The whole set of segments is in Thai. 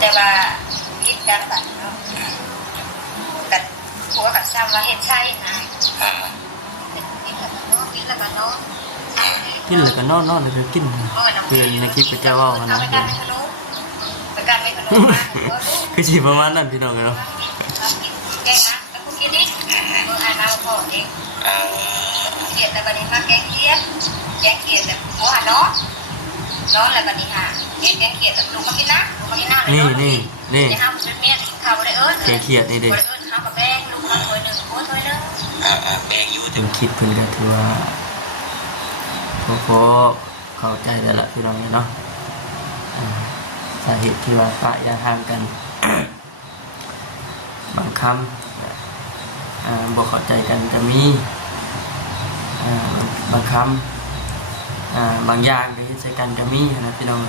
แต่ว่าคิดกันแบบเนาะกับผัวกับซ้ำว่าเห็นใช่นะอ่ากินแล้วก็นอนกินแล้วก็นอนกินแล้วก็นอนนอนแล้วก็กินคือในคลิปพระเจ้าเว่ากันนะไปการไม่ขนุไปการไม่ขนุมาคือสิประมาณนั้นพี่น้องเนาะแกงนะแล้วคุณกินนี่เมื่ออ่านเอาพอเองเอ่อเขียดแต่บัดนี้มาแกงเขียดแกงเขียดแบบหัวหันเนาะร้อนแล้วบัดนี้ค่ะแกงแกงเขียดแบบลูกมากินนะลูกมากินนะเลยนี่เนาะนี่นี่จะทำเป็นเมียข้าวได้เอิ้นแกงเขียดนี่เด็บ่ได้เอิ้นข้าวกับแป้งลูกมาถ้วยหนึ่งหัวถ้วยหนึ่งอ่าอ่าแม่อยู่เป็ถึงนคลิปเพิ่นก็ถือว่าพอเข้าใจได้ละพี่น้องเนาะสาเหตุที่ว่าปะยาทางกัน บางคำบอกเข้าใจกันก็มีบางคำบางอย่างก็เฮ็ดใส่กันก็มีนะพี่น้อง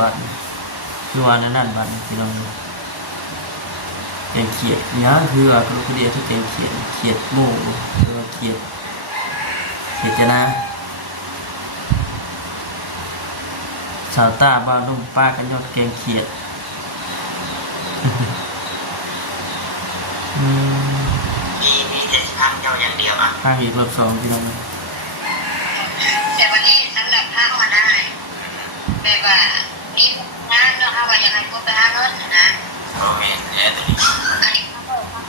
บัตรคือว่านั่นนั่นบัตรพี่น้องแกงเขียดเนี่ยคือว่าคือเดียวที่แกงเขียดเขียดโม่หรือว่าเขียดเขียดจะนะชาวต้าบ้านนุ่มป้ากันยอดแกงเขียดอืมมีมีแต่ทางเจ้าอย่างเดียวอะข้างอีกรอบสองพี่น้อง แต่วันนี้สำหรับพระหัวหน้าแบบว่านี่งานเนาะเขาก็ยังให้พูดไปหาเงินน่ะนะ โอ้แม่แล้วตัวนี้ อันนี้เขาบอกว่า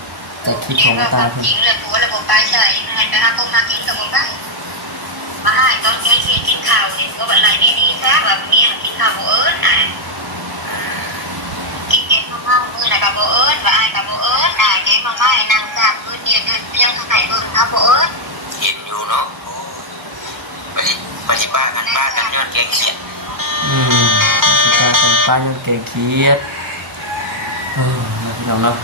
แต่คลิปเรีขยองว่าคามตาวเพิ่นจริงเลยผัวระบบปใส่ให้ไปหาพวกมากินกับบ่ไปมาให้ตอนแกเขียนกินข้าวเนี่ยผัวอะไรนี่นี่แท้แบบเลี้ยงกินข้าวบ่เอิ้นะกินแกงข้าวมือนะก็บ่เอิ้นว่าอ้ายก็บ่เอิ้นน่ะแกงข้าไม้นางทราบเอิ้นเดียวเอิ้นเพียงเท่าไหร่เอิ้นเขาบ่เอิ้นเห็นอยู่เนาะไปสิปสิบ้ากันบ้ากันยอดแกงเขียดอืมป้าเป็นป้ายอดแกงเขียดเออพี่น้องเนาะ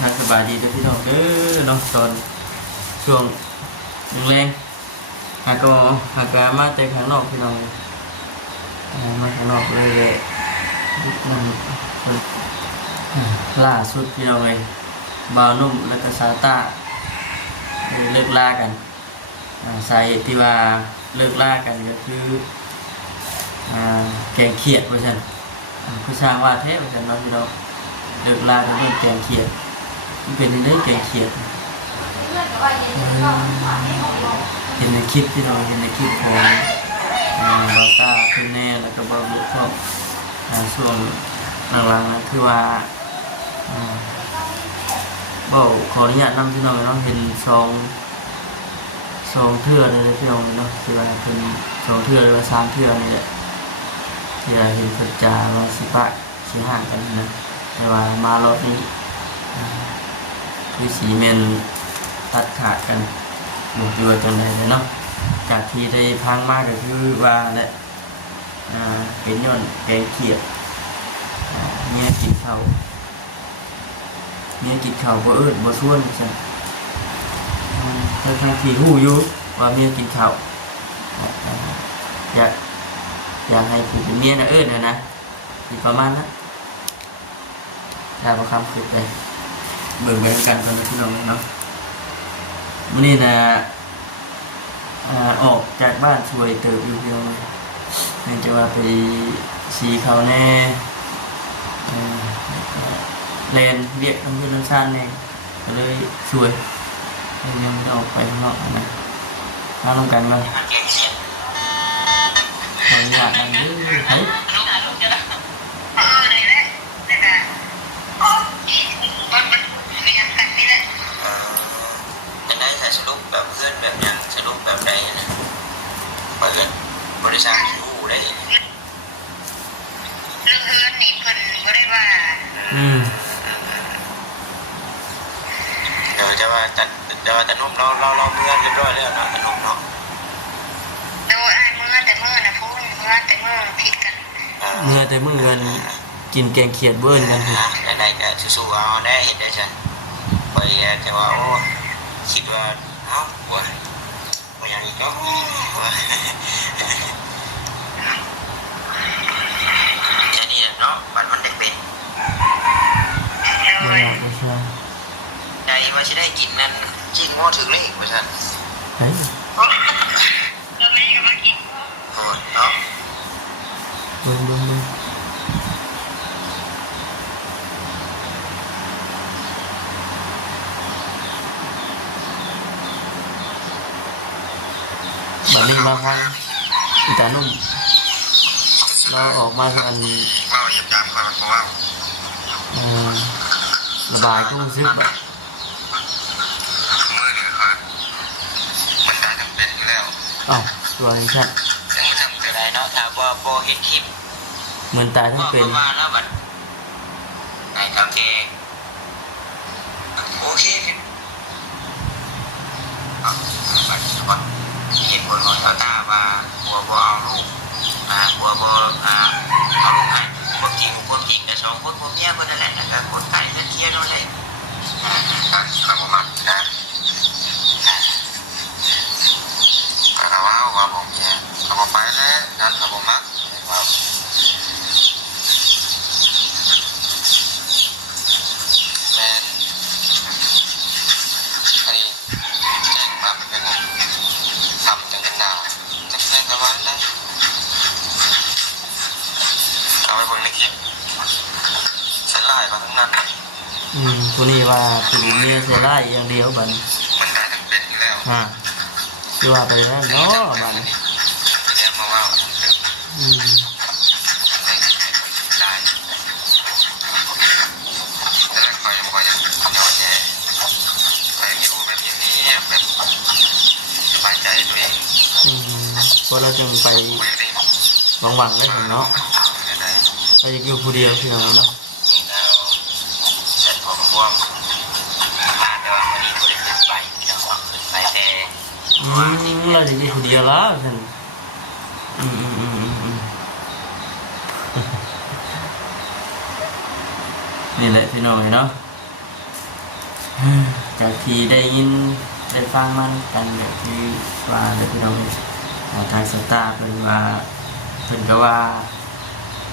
ทักสบายดีเด้อพี่น้องเด้อเน้องตอนช่วงแรงหากก็หากมาแต่ข้างนอกพี่น้องอ่ามาข้างนอกเลยแหละยุคนั้นเพิ่นล่าสุดพี่น้องเลยบาวนุ่มแล้วก็ซาต้าเออเลิกลากันสาเหตุที่ว่าเลิกล่ากันก็คือแกงเขียดว่าซั่นอ่าผู้สร้างว่าแท้ว่าซั่นเนพี่น้องเลิกล่ากันเรื่องแกงเขียด มันเป็นเรื่องแกงเขียดเห็นในคลิปที่เราเห็นในคลิปของอ่าเราตาคือแน่แล้วก็บาบุชอบอ่าช่วงหลังๆนะคือว่าอ่าเบาขออนุญาตนำที่น้องเนาะเห็นซองซองเทื่อเลยนะพี่น้องเนาะคือว่าเป็นสองเทื่อหรือว่าสามเทื่อนี่แหละที่เราเห็นสัจจาว่าสิปะสิห่างกันนะแต่ว่ามารอบนี้ คือสีเมนตัดขาดกันหมดอยู่จังไดเลยเนาะจาที่ได้พังมากก็คือว่าและเป็นย้อนแกงเขียดเมียกินข้าวเมียกินข้าวบ่เอิ้นบ่ชวนจังอืมทั้งทที่ฮู้อยู่ว่าเมียกินข้าวอ่าอยากอยากให้ผู้เป็นเมียนะเอิ้นน่ะนะสิประมาณนั้นถ้าบ่คำคือไป เบิ่งไปด้วยกันตอนนี้พี่น้องเนาะวันนี้นะออกจากบ้านช่วยเติบอยู่พี่น้องเนื่องจากว่าไปสีเขาแน่เอ่อแลนเรียกน้ำเพื่อนน้ำชาติแน่ก็เลยช่วยยังไม่ได้ออกไปข้างนอกนะมาลงกันมามันขออนุญาตนั่งเด้เฮ้ย สร้างที่ผู้ได้เรื่องอื่นนีพิ่นบ่ได้ว่าอืเดี๋ยวจะว่าจัดเดี๋ยวจะนุ่มเราเราเราเมื่อเรียบร้อยแล้วเนาะจะนุ่มเนาะเดยอ้ายเมื่อแต่เมื่อนะพูดเมื่อแต่เมื่อผิดกันเมื่อแต่เมื่อกันกินแกงเขียดเบิ้ลกันนะได้ก็สู้เอาได้เห็นได้จ้ะไปจะว่าโอ้คิดว่าเอ้าว่าบ่ยังอีกเนาะว่ เนาะบัตรมันได้เป็นโดบ่ยใจว่าจะได้กินนั่นจริงง้อถึงเลยอีกว่าท่านเราไม่ได้มากินโอ้เนาะเบิ้งเบิ้งเบิ้งบัดนี้มาทางอีตานุ่มเราออกมาทาง อันว้าวยับยับครับว้าวเอ่อระบายก็รู้สึกแบบมือหนึ่งครับมันได้จำเป็นอยู่แล้วอ้าวตัวนี้ชัดยังไม่ทำอะไรเนาะถ้าว่าพอเห็นคลิปเหมือนตายทั้งเป็นมาแล้วบัดไหนทำเองโอเคเอาบัดก่อนเหตุผลของชาวต้าว่าบัวบัวเอาลูกอ่าบัวบัวอ่าเอาลูกให้ ความจริงความจริงแต่สองคนผมเนี่ยคนนั่นแหละนะครับคนไทยนั่นเทียนนั่นแหละอ่าครับครับผมนะแต่ว่าว่าผมเนี่ยเขาบอกไปแล้วนั่นครับผมมักว่า แมนให้แจ้งมาเป็นทำจังกันหนาจักแจ้งกันวันได้เอาไปเบิ่งในคลิปใส่ไล่มาทั้ง นั้นอืมตัวนี้ว่าคือเมียเสียได้อย่างเดียวบัดนมันได้ทั้งเป็นอยู่แล้วฮะคือว่าไปแล้วเนาะบัดนเรียกมาว่าอืมได้ได้แต่ละคอยบอกว่าจะย้อนแย่คอยอยู่แบบนี้แบบสบายใจตัวเองอืมเพราะเราจึงไปคุยไม่หวังๆได้เห็นเนาะได้ไปอยู่ผู้เดียวเพียงเนาะ แล้วเสร็จผมร่วมงานเดี๋ยววันนี้ไม่ได้ขึ้นไปเดี๋ยวขึ้นไปแต่ อืมเราจะอยู่ผู้เดียวแล้วท่านอืมอืมอืมอืมอืมนี่แหละพี่น้อยเนาะอืมจากที่ได้ยินได้ฟังมันกันแบบที่ว่าเลยพี่น้องอ่าทางสตาร์เป็นว่าเพิ่นก็ว่า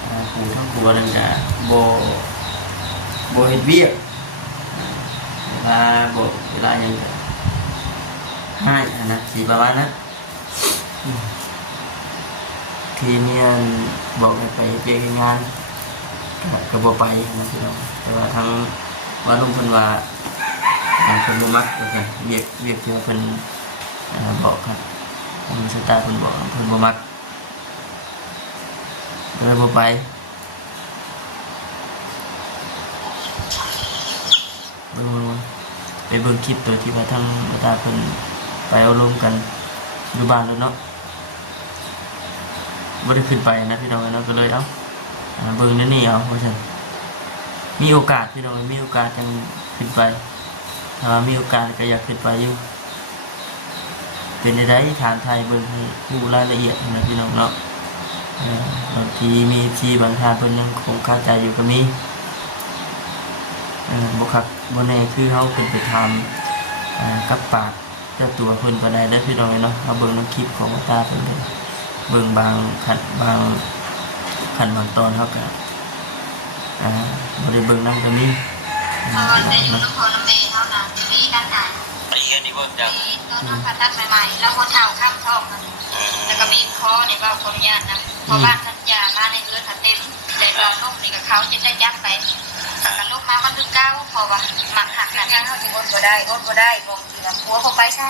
อ่าปู่ทั้งปู่นั่นก็บ่บ่เฮ็ดเวียกเวลาบ่เวลาหยังก็ ให้อันนะสิประมาณนั้นทีเมียนบอกให้ไปเวียกเฮ็ดงานก็ก็บ่ไปนะพี่น้องแต่ว่าทั้งว่าลุงเพิ่นว่าอ่าเพิ่นบ่มักว่าซั่นเวียกเวียกที่ว่าเพิ่นอ่าบอกครับทางสตาร์เพิ่นบอกเพิ่นบ่มักเลยบ่ไปไปเบิ่งคลิปตัวที่ว่าทางบตาเพิ่น ไปเอารมณ์กันอยู่บ้านแล้วเนาะบ่ได้ขึ้นไปนะพี่น้องเนาะก็เลยเอาอ่าเบิ่งนั่นนี่เอาว่าซั่นมีโอกาสพี่น้องมีโอกาสจังขึ้นไปถ้าามีโอกาสก็อยากขึ้นไปอยู่เป็นได้ถามไทยเบิ่งให้รู้รายละเอียดนะพี่น้องเนาะบางทีมีที่บางท่านเพิ่นยังคงคาใจอยู่ก็มีบุคักบนแน่คือเขาเป็นไปทำกับปาก เจ้าตัวเพิ่นก็ได้ได้อพี่น้องเนาะเอาเบิ่งในคลิปของหลวงตาเพิ่นเลยเบิ่งบางขันบางขันบางตอนเขาก็อ่าบ่ได้เบิ่งนำก็มีพอจะอยู่น้ำพอน้ำเมย์เท่านั้นจะมีด้านไหนไอ้เหี้ยนี่เบิ่งจังมีต้นน้ำพันธุ์ใหม่ๆแล้วหัวเท้าข้ามท้องนะแล้วก็มีคอเนี่ยว่าคนญาตินะเพราะบ้านทัญญามาในเรือนทันเต็มแต่เราลูกนี่กับเขาจะได้ยักไปกันลูก มามันถึงเก้าเพราะว่ามันหักกันทั้งเขาถึงอดบ่ได้อดบ่ได้มองทีละหัวเขาไปใช่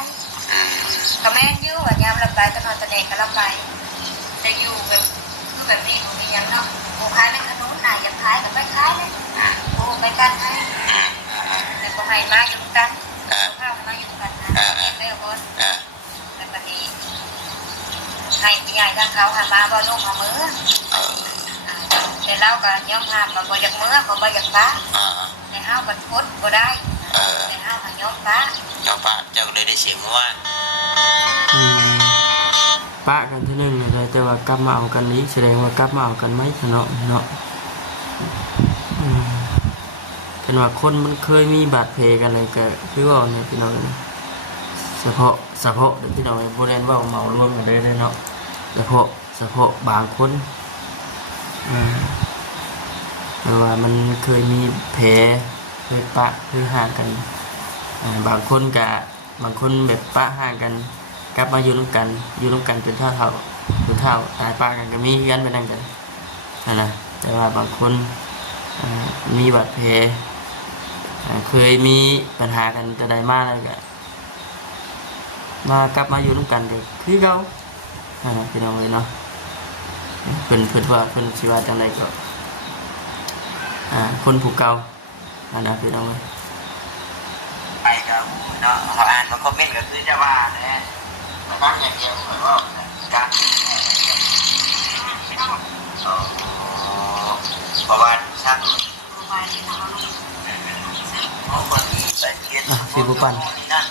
ก็แม่นยู่ว่ายามลำไปจะนอนตะเดกก็ลำไปจะอยู่แบบคือแบบนี้หนูมียังเนาะโอ้คล้ายเป็นขนุนนายยังคล้ายกับไม่คล้ายเลยโอ้ไปกันให้แต่ก็ให้มาอยู่กันข้าวมาอยู่กันนะแม่บอสอ่าแต่ปฏิให้ใหญ่ทางเขาหามาบ่ลูกมามือเออ แต่เล่าก็ย่อมหามาบ่อยากมือบ่บ่อยากป้าอ่าแต่ห้าวบัดพุดบ่ได้เออแต่ห้าวหาย่อมไปป้าเจ้าป้าเจ้าเลยได้เสียงว่าอืมปะกันที่หนึ่งเลยแต่ว่ากลับมาเอากันนี้แสดงว่ากลับมาเอากันไหมเนาะเนาะอืมเป็นว่าคนมันเคยมีบาดแผลกันอะไรก็คือว่าเนี่ยพี่น้องเฉพาะเฉพาะเดี๋ยวพี่น้องพูดเล่นว่าเมารวมกันได้เลยเนาะเฉพาะเฉพาะบางคนอืม แต่ว่ามันเคยมีแผลเคยปะเคยห่างกัน บางคนกะบบางคนแบบปะห่างกันกลับมาอยู่ร่วมกันอยู่ร่วมกันเป็นเท่าเท่าเป็นเท่าตายปากันก็มีกันไปนั่งกันนะแต่ว่าบางคนมีบาดแผลเคยมีปัญหากันจะได้มาอะไรกันมากลับมาอยู่ร่วมกันก็คือเขานั่นนะพี่น้องเลยเนาะ เพิ่นเพิ่นว่าเพิ่นชีว่าจังไรก็อ่าคนผูกเก่านั่นนะพี่น้องเลยไปกับเนาะเขาอ่านมาคอมเมนต์ก็คือจะว่าแหละแต่บางอย่างเดียวเหมือนว่าการเพราะว่าช่างไปที่ทางลูกของคนที่ใส่เกียร์นั่น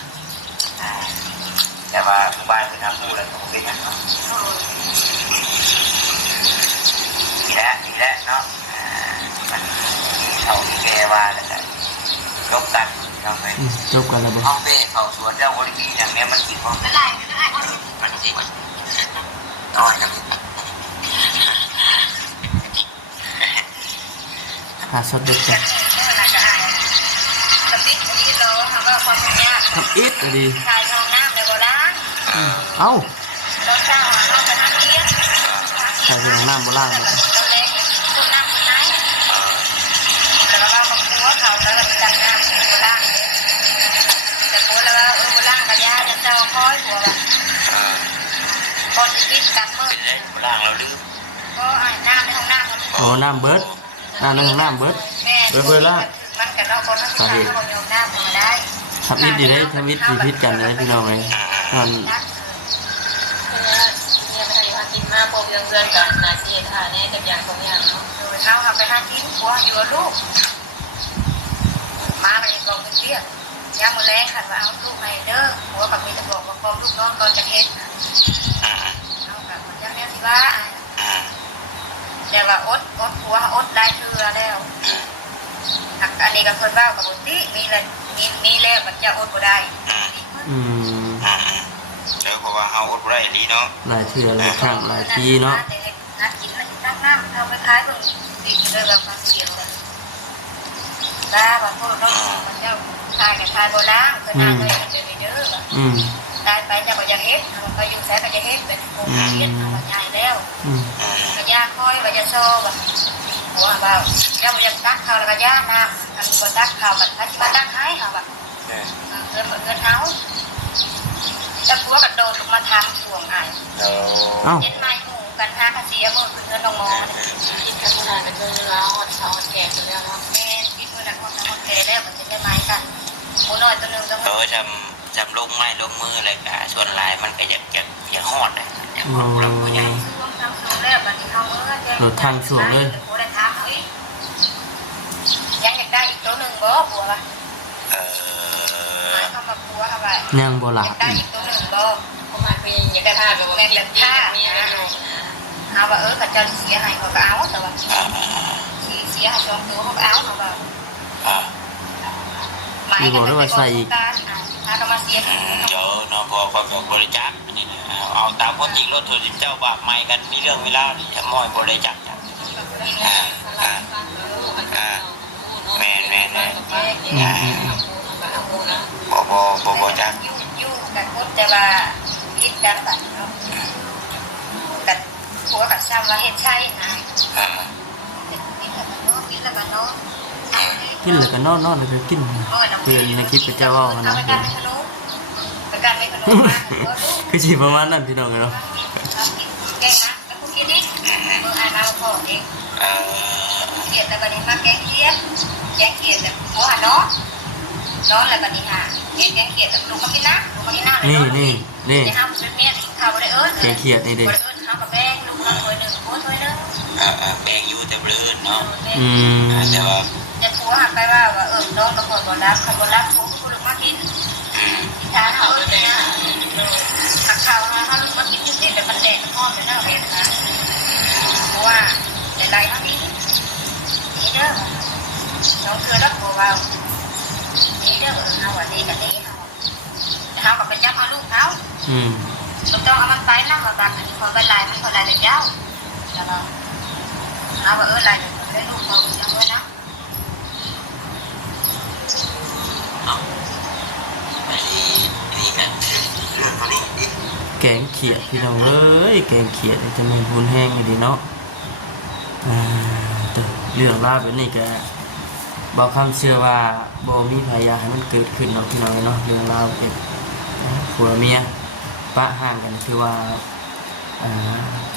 แต่ว่าผู้บ้านคือทำมูแล้วผมเป็นยังเนาะ ดีแล้วดีแล้วเนาะอ่ามันเขาที่แกว่าแล้วกันยกกันทำไปอืมจบกันแล้วบ่ห้องเบ้เขาสวนเจ้าโอลิมีอย่างเนี้ยมันกี่ห้องไม่ได้ไม่ได้ก็มันสิน้อยนะหาสดเด็ดจะจ้ะเมื่อไหร่จะอายสติ๊กนี้เราทำว่าความยากทำอิดอะดีชายห้องน้ำในโบราณเอ้าเราเช่าเราไปทำเลี้ยงใส่เรื่องน้ำโบราณเลย จะเจ้าคอยหัวแบบคนคิดกันเมื่อเป็นเลยล่างเราลืมก็อ่านน้ำในห้องน้ำมันโอ้น้ำเบิดน้ำในห้องน้ำเบิดแม่มันกันเราคนทั้งชายคนโยมน้ำมาได้ทำอิดดีได้ทำอิดดีพิษกันเลยพี่น้องเลยนั่นเนี่ยไม่ได้ทำกินมาโปรเรื่องเรื่องกันนาทีท่าแน่กับอย่างของอย่างเนาะเช้าทำไปห้ากินหัวอยู่กับลูก มาไปกองเตี้ย ย่างมือแรงขันว่าเอาลูกในเด้อหัวกับมีตะบอกว่ากองลูกน้องก่อนจะเฮ็ดเอาแบบมันยังเนี้ยสิว่าแต่ว่าอดอดหัวอดได้เทือแล้วอันนี้กับเพิ่นว่ากับบุตรีมีแล้วมีมีแล้วมันจะอดบ่ได้อืมเดี๋ยวเพราะว่าเฮาอดไรดีเนาะหลายเทื่อหลายครั้งหลายทีเนาะนักกินนักน้ำเอาไปขายเพิ่งติดเรื่องกับควาเสี่ยงเลย ตาบางคนต้องมันเจ้าทายกับทายโบราณคือทายเลยมันเป็นเด้ออืมตายไปจะบ่ยังเฮ็ดมันก็อยู่แซ่ก็จะเฮ็ดเป็นโครงการเฮ็ดมันใหญ่แล้วมก็ย่าคอยว่าจะโซ่แบบหัวเบาเจ้าบ่ยังตักข้าวแล้วก็ย่าน้ำอันก็ตักข้าวมันทัดมาตักให้ค่ะแบบเงินเหมือนเงินเฮาจะกลัวกับโดนมาทำถ่วงอ้ายเราเอ้เย็นไม้หมู่กันหาภาษีมือเงินลงมอกินกันเวลาเป็นเรื่องราวอดเช้าแก่กันแล้วเนาะ กินมื้อนั้นคนทั้งหมดแก่แล้วมันจะได้ไม้กันหมูน้อยตัวนึงต้องเราทำทำลงไม้ลงมืออะไรกะส่วนลายมันก็อยากอยากอยากหอดเลยอยากหอดเราก็ใหญ่ช่วงทำสูงแล้วบัดนี้เฮาเอ้ยโอ้ได้ถามเฮ้ยยังอยากได้อีกตัวนึงบ่บัวล่ะเออเข้ามาบัวค่ะว่ายังโบอราณยากได้อีอีกกตัวนึงบ่ประมาณปีอยากได้ท่าแบบว่าแม่นแบบท่าเอาว่าเออเขาจะเสียให้เขาก็เอาแต่ว่าเสียให้สองตัวเขาก็เอาเขา ว่าอ่าถ้าก็มาเสียเดี๋ยวเนาะพอพอบริจาคนี่นะเอาตามคนจริงรถทัวร์เจ้าบาปใหม่กันมีเรื่องเวลาที่จะมอยบริจาคจ้ะอ่าอ่าอ่าแม่แม่แม่อ่าบ่บ่บ่บ่จ้ะอยู่อยู่กันพุทธแต่ว่าคิดกันบัดเนาะกันผัวกับซ้ำว่าเฮ็ดใช่นะอ่ากินแล้วกันเนาะกินแล้วกันเนาะ กินแล้วก็นอนนอนแล้วก็กินคือในคลิปพระเจ้าว่านะไปกันไม่ขนมไปกันไม่ขนมมาคือสิประมาณนั้นพี่น้องเนาะแกงนะแล้วคุณกินนี่เมื่ออ่านมาพอเองเอ่อเกียดแล้วบัดนี้มาแกงเกียดแกงเกียดแบบหัวหันเนาะร้อนแล้วบั จะโทรหาไปว่าว่าเออน้องตำรวจบอรับเขาบอรับโทรคุณลุงมากินที่ร้านเขาเลยนะหักเขานะถ้าลุงมากินที่เด็ดแต่มันแดดมันห้อมเลน่าเห็นนะเพราะว่าในไรเขานี้นี่เด้อน้องเคยรับโทรว่านี่เด้อเอาวันนี้กับนี้เขากับเป็นยักษ์อาลูกเขาอืมต้องเอามันไปนั่งมาบักมันคนละลายมันคนละเด็กเจ้าแล้วเราเอาว่าเออลายเด็กได้ลูกเขาอย่างเงี้ยนะ แกงเขียดพี่น้องเอ้ยแกงเขียดจะมีพูนแห้งอยู่ดีเนาะเรื่องราวแบบนี้ก็บอกคำเชื่อว่าโบมีพยาให้มันเกิดขึ้นเนาะพี่น้องเนาะเรื่องราวเอ็ดผัวเมียปะห่างกันคือว่า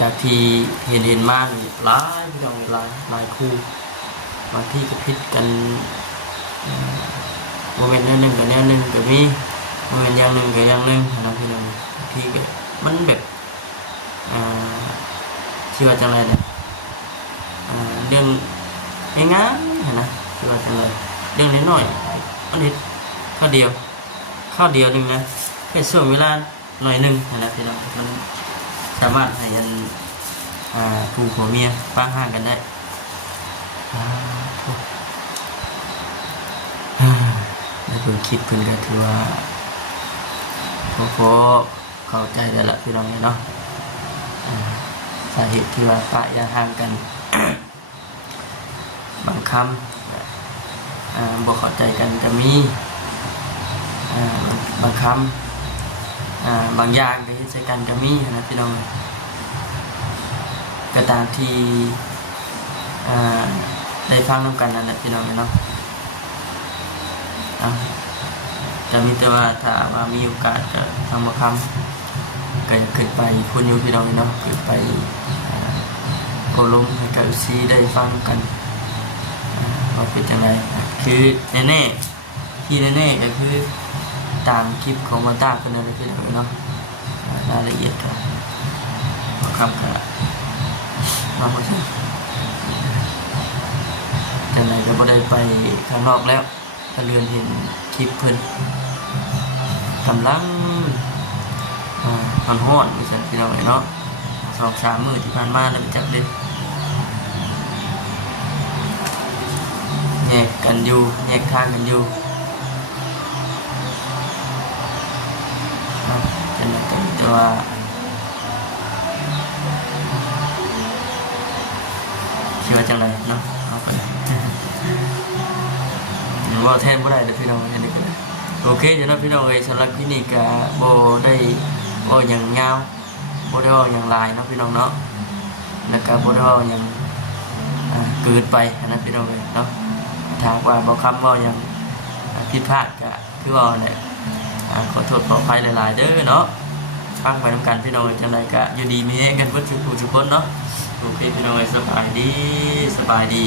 จากที่เห็นเห็นมาหลายพี่น้องหลายหลายคู่บางที่ก็พิดกัน อ่าโมเมนต์แนวหนึ่งกับแนวหนึ่งก็มีโมเมนต์อย่างหนึ่งกับอย่างหนึ่งนะพี่น้องที่มันแบบอ่าชื่อว่าจังไรเนี่ยอ่าเรื่องง่ายๆนะชื่อว่าจังไรเรื่องน้อยๆอันนี้ข้าวเดียวข้าวเดียวหนึ่งนะแค่ช่วงเวลาหน่อยหนึ่งนะพี่น้องมันสามารถให้ยันอ่าผู้ผัวเมียป้าห่างกันได้ เพิ่นคิดเพิ่นก็ถือว่าพอพอเข้าใจได้ละพี่น้องเนาะสาเหตุที่ว่าป้าอย่าห่างกัน บางคำบอกเข้าใจกันก็มีบางคำบางอย่างก็เฮ็ดใส่กันก็มีนะพี่น้องก็ตามที่ได้ฟังน้ำกันนั่นแหละพี่น้องเนาะ จะมีแต่ว่าถ้าว่ามีโอกาสก็ทางบาคำก็ขึ้นไปพูดอยู่พี่น้องเนาะขึ้นไปโอลมให้กับซีได้ฟังกันว่าเป็นยังไงคือแน่ๆที่แน่ๆก็คือตามคลิปของมันตาเป็นอะไรคืออะไรเนาะรายละเอียดครับขอคำกันมาพอสิจังไหนก็ได้ไปข้างนอกแล้ว เรือนเห็นคลิปเพิ่นกำลังอ่ามันฮ้อนดิฉันพี่น้องเนาะสองสามมือที่ผ่านมาแล้วไปจับเล่นแยกกันอยู่แยกทางกันอยู่ครับเป็นอะไรกันแต่ว่าคิดว่าจังไรเนาะเอาไป ว่าแทนบ่ได้เดี๋ยวพี่น้องแทนได้ก็ได้โอเคเดี๋ยวนะพี่น้องเอ้ยสำหรับคลินิกกะโบได้บ่อย่างยาวบ่ได้บ่อย่างลายเนาะพี่น้องเนาะแล้วก็บ่ได้บ่อย่างเกินไปนะพี่น้องเอ้ยเนาะถามว่าบอกคำว่ายังผิดพลาดก็คือว่าเนี่ยขอโทษขออภัยหลายๆเด้อเนาะฟังไปทำกันพี่น้องจังไดก็อยู่ดีมีให้กันเพื่อทุกผู้ทุกคนเนาะโอเคพี่น้องสบายดีสบายดี